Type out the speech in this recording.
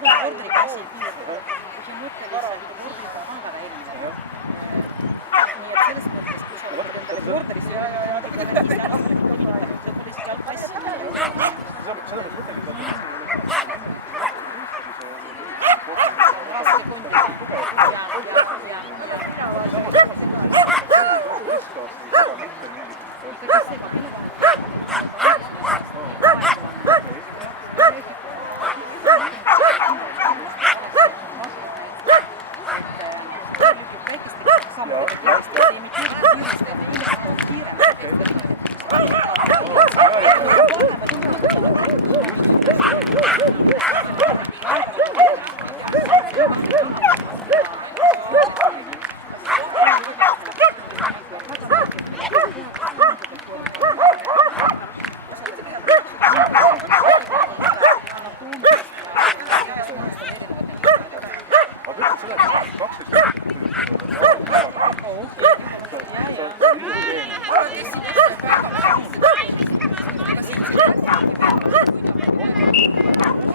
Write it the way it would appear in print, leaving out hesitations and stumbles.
korteriklassid, kui see mõte lihtsalt korteriga on väga erinev. Nii et selles mõttes, kui sa oled endale korteris ja